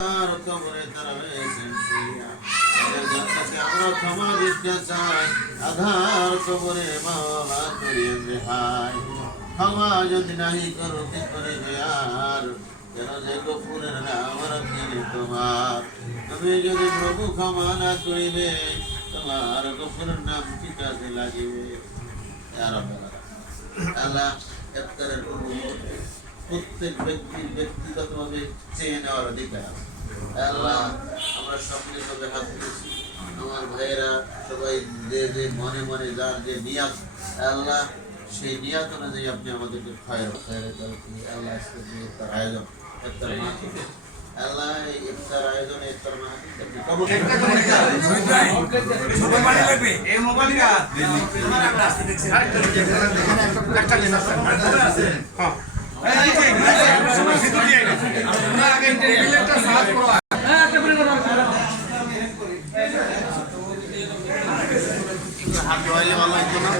আর কবরে তারা জান্নাতে আমরা ক্ষমা দিতে চাই আধার কবরে মাওলা করিয়েন রেহাই ক্ষমা যদি নাহি করো কি করিবে আর নাম প্রত্যেক ব্যক্তির ব্যক্তিগতভাবে চেয়ে নেওয়ার অধিকার। আছে। আল্লাহ আমরা সকলে সবে হাত তুলেছি আমার ভাইয়েরা সবাই যে যে মনে মনে যার যে নিয়াত আল্লাহ সেই নিয়াত অনুযায়ী আপনি আমাদেরকে খায়ের আল্লাহ আজকে যে ইফতার আয়োজন মাহফিল। আল্লাহ এই ইফতার আয়োজনে ইফতার মাহফিল আপনি কবুল এই মোবাইলটা হাত ধোয়াইলে ভালো হইতো না।